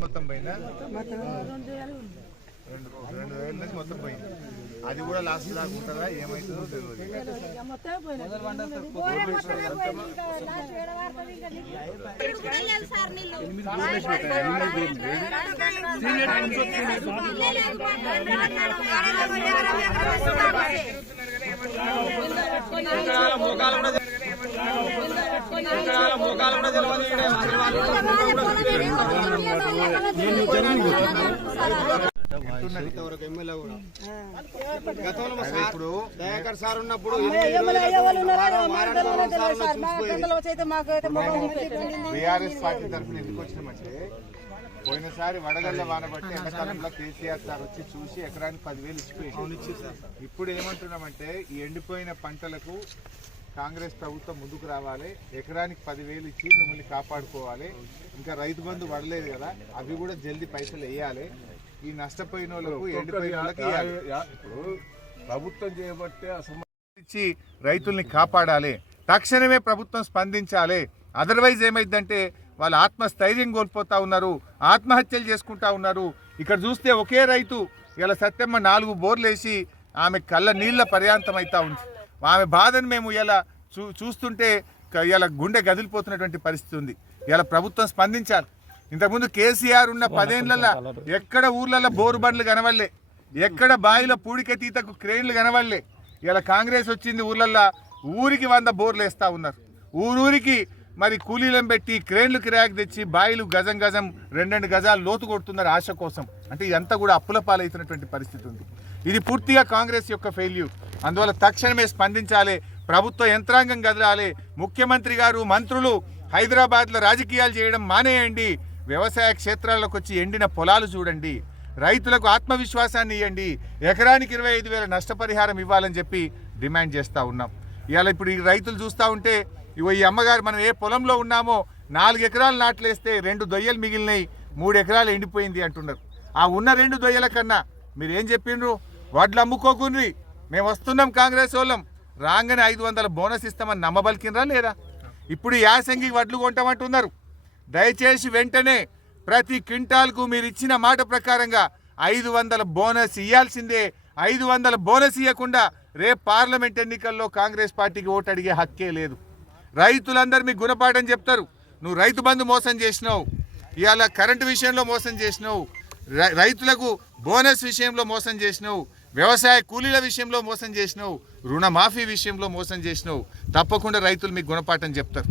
మొత్తం పోయిందా రెండు రెండు వేల నుంచి మొత్తం పోయింది అది కూడా లాస్ట్ దాకా ఉంటుందా ఏమవుతుందో తెలియదు ఇంతవరకు కూడా ఇప్పుడు దయాకర్ సార్ ఉన్నప్పుడు బీఆర్ఎస్ పార్టీ తరఫున ఎందుకు వచ్చినామంటే పోయినసారి వడగళ్ళ వాన బట్టి ఎండాకాలంలో కేసీఆర్ సార్ వచ్చి చూసి ఎకరానికి పదివేలు ఇచ్చిపోయింది ఇప్పుడు ఏమంటున్నామంటే ఈ ఎండిపోయిన పంటలకు కాంగ్రెస్ ప్రభుత్వం ముందుకు రావాలి. ఎకరానికి పదివేలు ఇచ్చి మిమ్మల్ని కాపాడుకోవాలి. ఇంకా రైతు బంధు పడలేదు కదా అవి కూడా జల్దీ పైసలు వేయాలి. ఈ నష్టపోయిన వాళ్ళకు ఎండిపోయిన వాళ్ళకి ప్రభుత్వం చేయబట్టే ఇచ్చి రైతుల్ని కాపాడాలి. తక్షణమే ప్రభుత్వం స్పందించాలి. అదర్వైజ్ ఏమైందంటే వాళ్ళు ఆత్మస్థైర్యం కోల్పోతా ఉన్నారు ఆత్మహత్యలు చేసుకుంటా ఉన్నారు. ఇక్కడ చూస్తే ఒకే రైతు ఇలా సత్యమ్మ నాలుగు బోర్లు వేసి ఆమె కళ్ళ నీళ్ళ పర్యాంతం అవుతా ఉంది. ఆమె బాధను మేము ఇలా చూ చూస్తుంటే ఇలా గుండె గదిలిపోతున్నటువంటి పరిస్థితి ఉంది. ఇలా ప్రభుత్వం స్పందించాలి. ఇంతకుముందు కేసీఆర్ ఉన్న పదేళ్ళలో ఎక్కడ ఊర్లలో బోరు బండ్లు కనవల్లే ఎక్కడ బావిలో పూడికెతీతకు క్రేన్లు కనవల్లే ఇలా కాంగ్రెస్ వచ్చింది ఊర్లల్లో ఊరికి వంద బోర్లు వేస్తా ఉన్నారు. ఊరూరికి మరి కూలీలను పెట్టి క్రేన్లు కిరాయికి తెచ్చి బాయిలు గజం గజం రెండు గజాలు లోతు కొడుతున్నారు ఆశ కోసం. అంటే ఇదంతా కూడా అప్పుల పాలవుతున్నటువంటి పరిస్థితి ఉంది. ఇది పూర్తిగా కాంగ్రెస్ యొక్క ఫెయిల్యూర్ అందువల్ల తక్షణమే స్పందించాలి. ప్రభుత్వ యంత్రాంగం కదలాలి. ముఖ్యమంత్రి గారు మంత్రులు హైదరాబాద్లో రాజకీయాలు చేయడం మానేయండి. వ్యవసాయ క్షేత్రాల్లోకి వచ్చి ఎండిన పొలాలు చూడండి. రైతులకు ఆత్మవిశ్వాసాన్ని ఇవ్వండి ఎకరానికి ఇరవై ఐదు వేల నష్టపరిహారం ఇవ్వాలని చెప్పి డిమాండ్ చేస్తూ ఉన్నాం. ఇవాళ ఇప్పుడు ఈ రైతులు చూస్తూ ఉంటే ఇవో ఈ అమ్మగారు మనం ఏ పొలంలో ఉన్నామో నాలుగు ఎకరాలు నాట్లేస్తే రెండు దొయ్యలు మిగిలినాయి మూడు ఎకరాలు ఎండిపోయింది అంటున్నారు. ఆ ఉన్న రెండు దొయ్యల కన్నా మీరు ఏం చెప్పిండ్రు వడ్లు అమ్ముకోకుండ్రి మేము వస్తున్నాం కాంగ్రెస్ వాళ్ళం. రాగానే ఐదు వందల బోనస్ ఇస్తామని నమ్మబలికినరా లేదా? ఇప్పుడు యాసంగి వడ్లు కొంటామంటున్నారు. దయచేసి వెంటనే ప్రతి క్వింటాల్కు మీరు ఇచ్చిన మాట ప్రకారంగా ఐదు వందల బోనస్ ఇవ్వాల్సిందే ఐదు వందల బోనస్ ఇవ్వకుండా రేపు పార్లమెంట్ ఎన్నికల్లో కాంగ్రెస్ పార్టీకి ఓటు అడిగే హక్కే లేదు. రైతులందరూ మీకు గుణపాఠం చెప్తారు. నువ్వు రైతు బంధు మోసం చేసినావు. ఇవాళ కరెంటు విషయంలో మోసం చేసినావు. రై- రైతులకు బోనస్ విషయంలో మోసం చేసినావు. వ్యవసాయ కూలీల విషయంలో మోసం చేసినావు రుణమాఫీ విషయంలో మోసం చేసినావు తప్పకుండా రైతులు మీకు గుణపాఠం చెప్తారు.